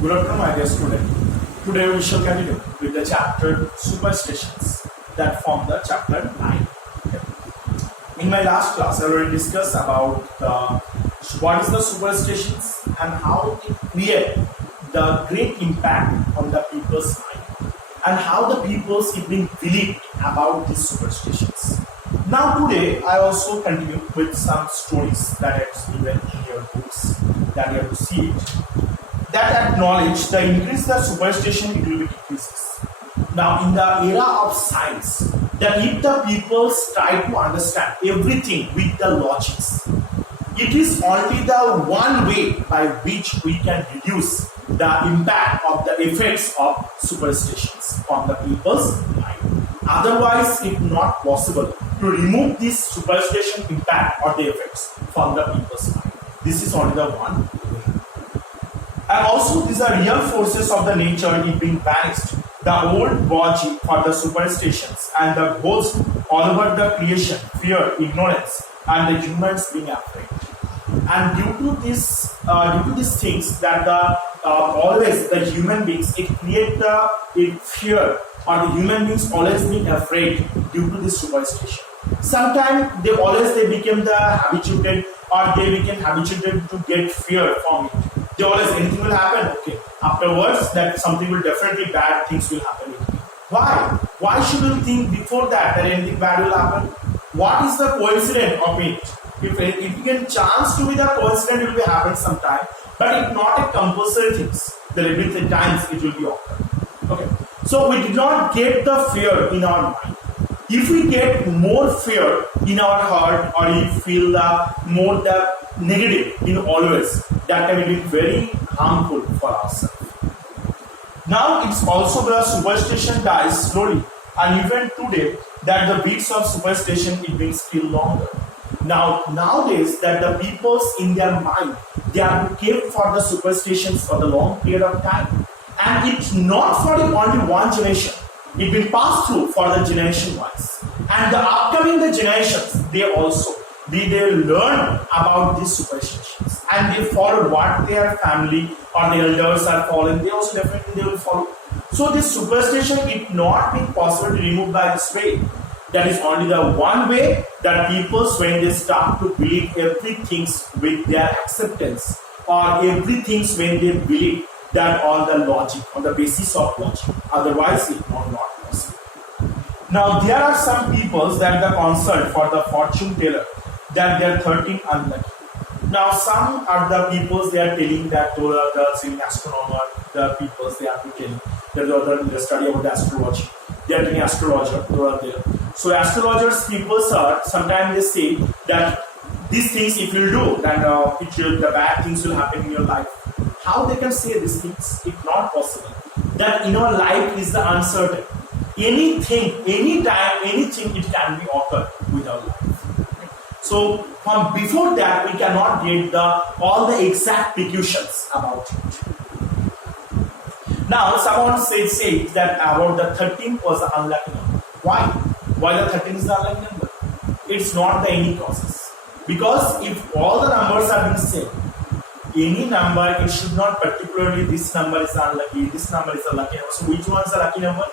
Good afternoon, my dear student. Today we shall continue with the chapter Superstitions that form the chapter 9. Okay. In my last class, I already discussed about what is the superstitions and how it create the great impact on the people's mind and how the people's even believe about these superstitions. Now today, I also continue with some stories that are given in your books that you have to see it. That acknowledge the increase the superstition, it will be decreases. Now in the era of science, that if the people try to understand everything with the logics, it is only the one way by which we can reduce the impact of the effects of superstitions on the people's mind. Otherwise, it is not possible to remove this superstition impact or the effects from the people's mind. This is only the one way. And also these are real forces of the nature it being banished. The old logic for the superstitions and the ghost all over the creation, fear, ignorance, and the humans being afraid. And due to these things that always the human beings it create the fear or the human beings always being afraid due to this superstition. Sometimes they became the habituated or they became habituated to get fear from it. They always anything will happen, okay. Afterwards, that something will definitely bad things will happen. Why? Why should we think before that anything bad will happen? What is the coincidence of it? If you get chance to be the coincidence, it will happen sometime, but it's not a compulsory things. That every times it will be occur. Okay. So we did not get the fear in our mind. If we get more fear in our heart or you feel more the negative in always, that can be very harmful for ourselves. Now it's also the superstition dies slowly, and even today that the beats of superstition it being still longer. Now nowadays that the peoples in their mind they are kept for the superstitions for the long period of time, and it's not for the only one generation. It will pass through for the generation wise, and the upcoming the generations they learn about these superstitions and they follow what their family or the elders are following. They also definitely they will follow. So this superstition it not being possible to remove by this way. That is only the one way that people when they start to believe everything with their acceptance or everything when they believe that on the logic, on the basis of logic. Otherwise, it's not possible. Now, there are some people that the concern for the fortune teller that they are 13 unlucky. Now, some are the people they are telling that the astronomer, the people they are telling that the study about the astrology. They are telling astrologer, they are there. So, astrologers people are sometimes they say that these things if you do, then the bad things will happen in your life. How they can say these things? It's not possible. That in our life is the uncertain. Anything, anytime, anything it can be occurred with our life. So from before that we cannot get all the exact precautions about it. Now someone say that about the 13 was an unlucky number. Why? Why the 13 is the unlucky number? It's not the any causes. Because if all the numbers are the same, any number, it should not particularly this number is unlucky, this number is a lucky number. So which one is a lucky number?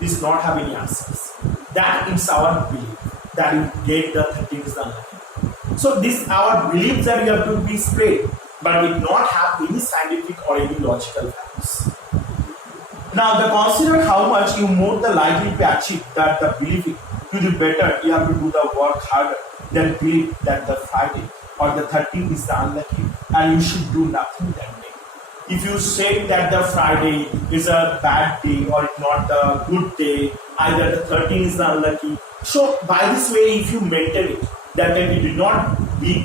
This not have any answers. That is our belief that you get the 13 is unlucky. So this our belief that you have to be spread, but it not have any scientific or any logical values. Now the consider how much you more the likely to achieve that the belief to do better, you have to do the work harder than believe that the Friday or the 13th is the unlucky and you should do nothing that day. If you say that the Friday is a bad day or it's not a good day, either the 13th is the unlucky. So by this way, if you maintain it, that then you do not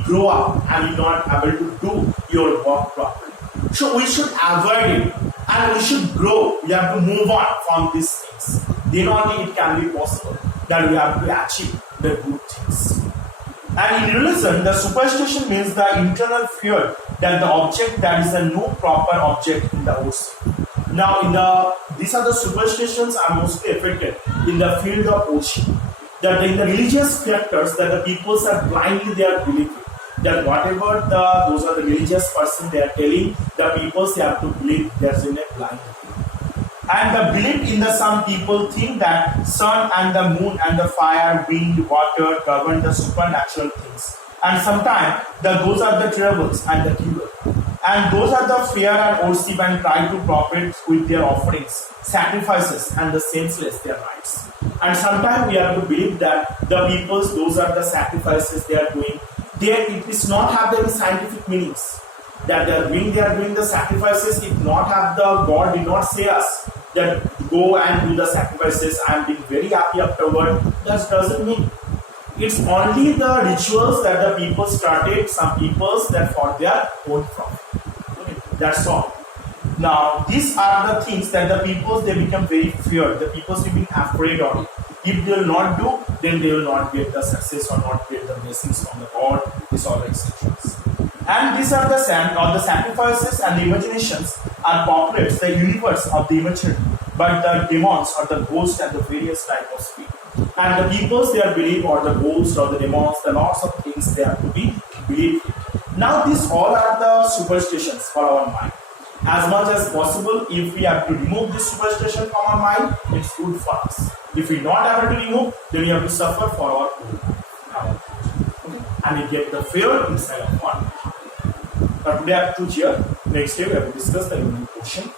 grow up and you're not able to do your work properly. So we should avoid it and we should grow. We have to move on from these things. Then only it can be possible that we have to achieve the good things. And in religion, the superstition means the internal fear that the object that is a no proper object in the ocean. Now, these are the superstitions are mostly affected in the field of ocean. That in the religious factors that the peoples are blindly they are believing that whatever those are the religious person they are telling the people, they have to believe there's in a blind. And the belief in the some people think that sun and the moon and the fire, wind, water govern the supernatural things. And sometimes those are the troubles and the evil. And those are the fear and worship and try to profit with their offerings, sacrifices and the senseless their rights. And sometimes we have to believe that the peoples, those are the sacrifices they are doing. It is not have any scientific meanings. That they are doing the sacrifices, it not have the God did not say us that go and do the sacrifices, I am being very happy afterward. That doesn't mean. It's only the rituals that the people started, some peoples that for their own profit. Okay, that's all. Now, these are the things that the peoples they become very feared. The peoples will be afraid of it. If they will not do, then they will not get the success or not get the blessings from the God. These are the exceptions. And these are the sacrifices and the imaginations are populates the universe of the imagery, but the demons or the ghosts and the various type of spirit. And the peoples they are believe or the ghosts or the demons, the lots of things they have to be believed. Now these all are the superstitions for our mind. As much as possible, if we have to remove this superstition from our mind, it's good for us. If we not able to remove, then we have to suffer for our own. Okay? And we get the fear inside of our mind. But today I have to here. Next day we have to discuss the human question.